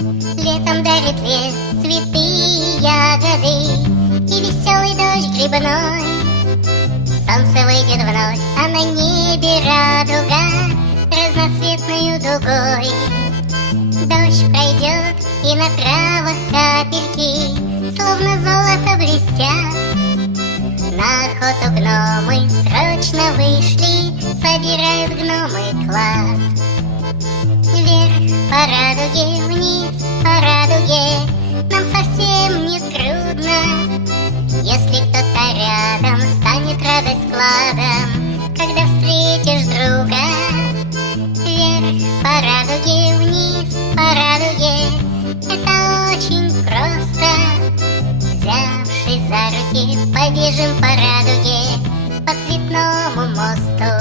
Летом дарит лес цветы и ягоды и веселый дождь грибной. Солнце выйдет вновь, а на небе радуга разноцветною дугой. Дождь пройдет, и на травах капельки словно золото блестят. На охоту гномы срочно вышли, собирают гномы клад. Вверх по радуге, вниз по радуге, нам совсем не трудно. Если кто-то рядом, станет радость кладом, когда встретишь друга. Вверх по радуге, вниз по радуге, это очень просто. Взявшись за руки, побежим по радуге, по цветному мосту.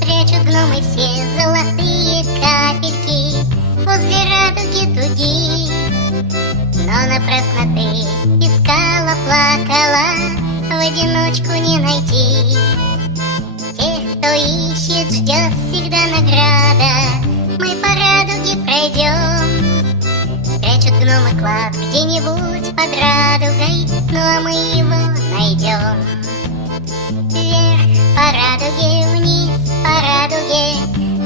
Прячут гномы все золотые капельки возле радуги дуги. Но напрасно ты искала, плакала, в одиночку не найти. Тех, кто ищет, ждет всегда награда. Мы по радуге пройдем. Спрячут гномы клад где-нибудь под радугой, ну а мы его найдем. Вверх по радуге, вниз по радуге,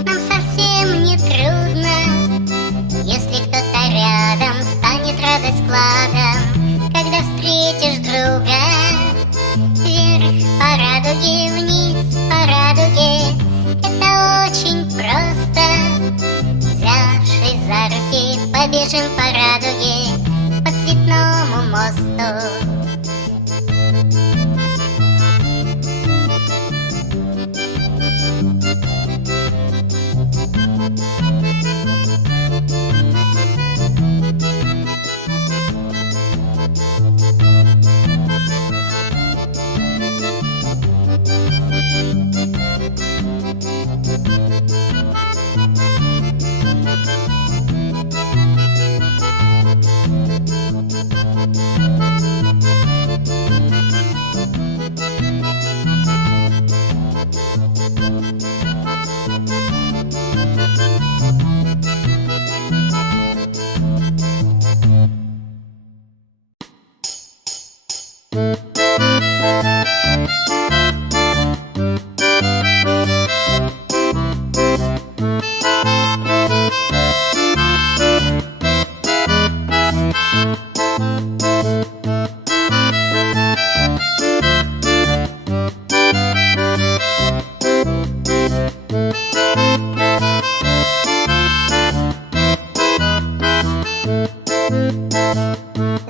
нам совсем не трудно. Если кто-то рядом, станет радость кладом, когда встретишь друга. Вверх по радуге, вниз по радуге, это очень просто. Взявшись за руки, побежим по радуге, по цветному мосту.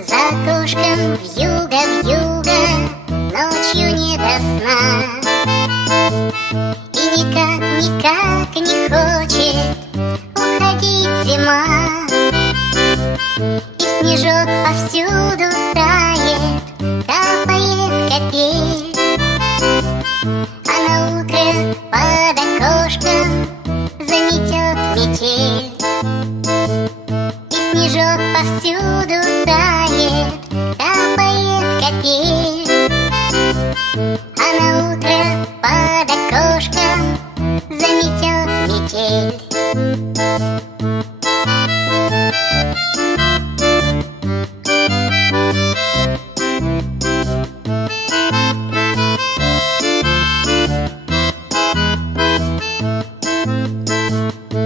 За окошком вьюга, ночью не до сна. И никак не хочет уходить зима. И снежок повсюду тает, капает капель. А на утро под окошком заметет метель. И снежок повсюду тает, капает капель. А на утро под окошком заметет метель.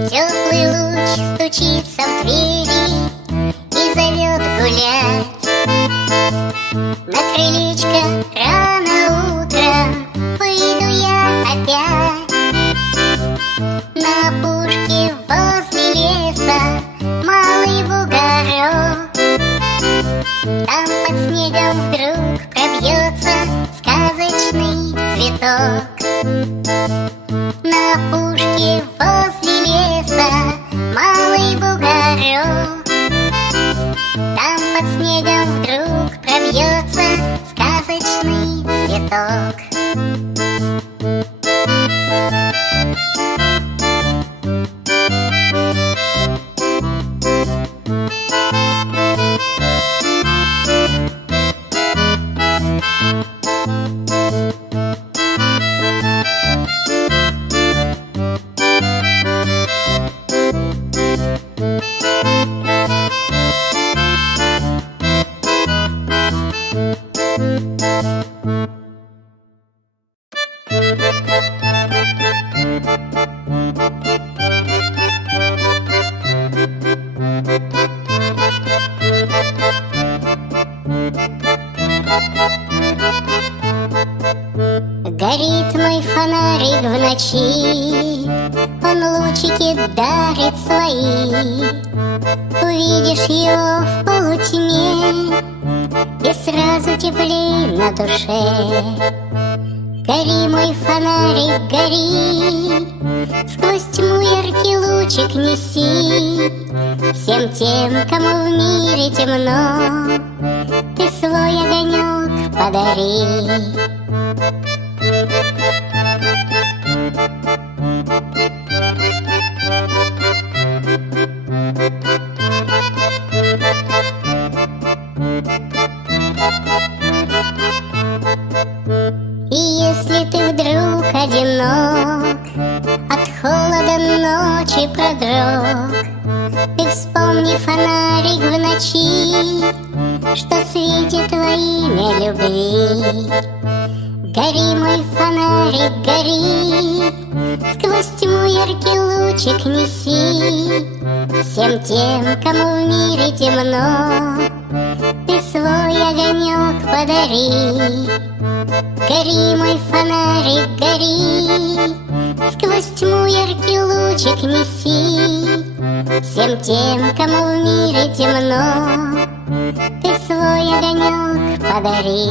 Теплый луч стучится в двери и зовет гулять. На крылечко рано утром выйду я опять. На опушке возле леса малый бугорок. Там под снегом вдруг пробьется сказочный цветок. На опушке возле леса малый бугорок. Там под снегом вдруг пробьется сказочный цветок. Горит мой фонарик в ночи, он лучики дарит свои. Увидишь его в полутьме, и сразу теплей на душе. Гори, мой фонарик, гори, сквозь тьму яркий лучик неси. Всем тем, кому в мире темно, ты свой огонек подари. И если ты вдруг одинок, от холода ночи продрог, ты вспомни фонарик в ночи, что светит во имя любви. Гори, мой фонарик, гори, сквозь тьму яркий лучик неси. Всем тем, кому в мире темно, ты свой огонек подари. Гори, мой фонарик, гори, сквозь тьму яркий лучик неси. Всем тем, кому в мире темно, ты свой огонек подари.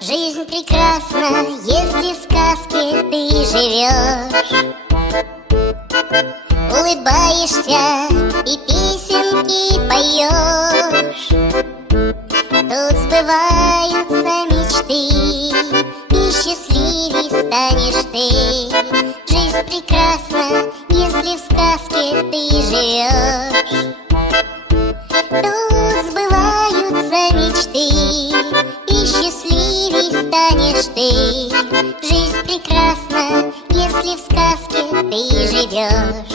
Жизнь прекрасна, если в сказке ты живешь. Улыбаешься и песенки поешь. Тут сбываются мечты, и счастливей станешь ты. Жизнь прекрасна, если в сказке ты живешь. Тут сбываются мечты, и счастливей станешь ты. Жизнь прекрасна, если в сказке ты живешь.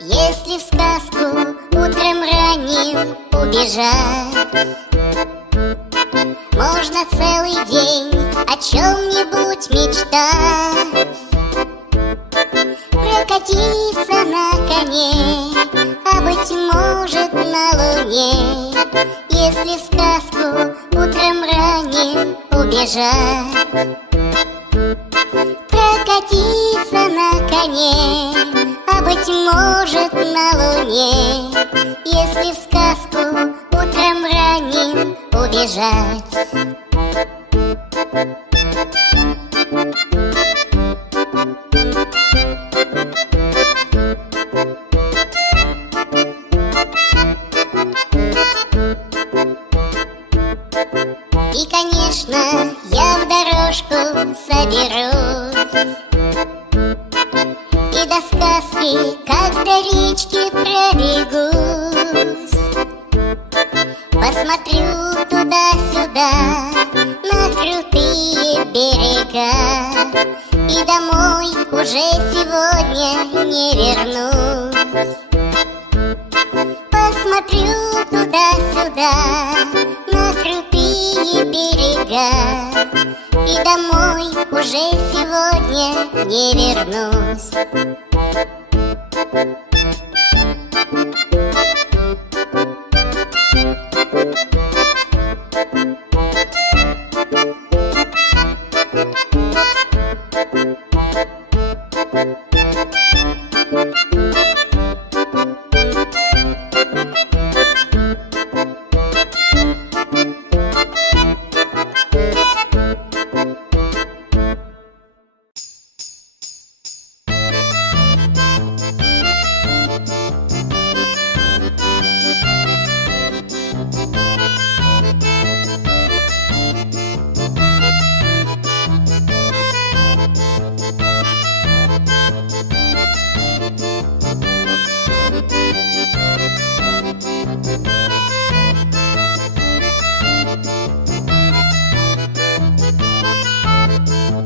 Если в сказку утром ранним убежать, можно целый день о чем-нибудь мечтать. Прокатиться на коне, а быть может на луне. Если в сказку утром ранним убежать. Прокатиться на коне, а быть может на луне. Если в сказку утром ранним убежать. И, конечно, я в дорожку соберусь, и до сказки, как до речки, пробегусь. Посмотрю туда-сюда на крутые берега, и домой уже сегодня не вернусь. Посмотрю туда-сюда на крутые берега, и домой уже сегодня не вернусь.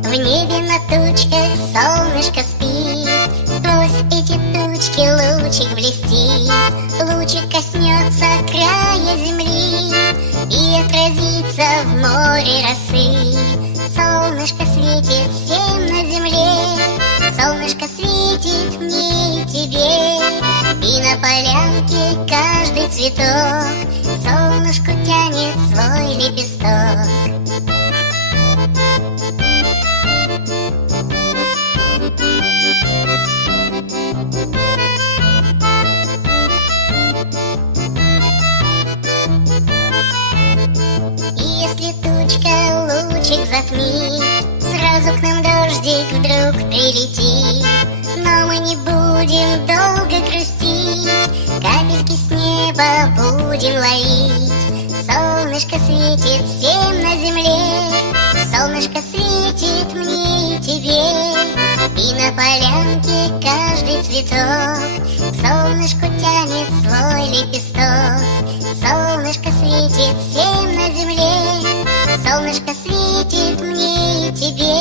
В небе на тучках солнышко спит, сквозь эти тучки лучик блестит. Лучик коснется края земли и отразится в море росы. Солнышко светит всем на земле, солнышко светит мне и тебе. И на полянке каждый цветок солнышку тянет свой лепесток. Если тучка лучик затмит, сразу к нам дождик вдруг прилетит. Но мы не будем долго грустить, капельки с неба будем ловить. Солнышко светит всем на земле, солнышко светит мне и тебе. И на полянке каждый цветок солнышку тянет свой лепесток. Солнышко светит всем на земле, солнышко светит мне и тебе.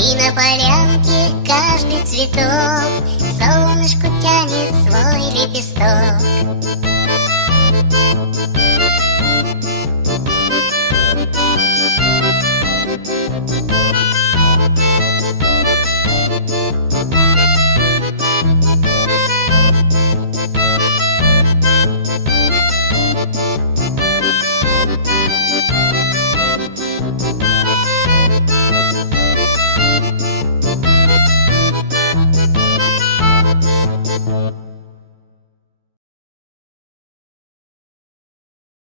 И на полянке каждый цветок солнышку тянет свой лепесток.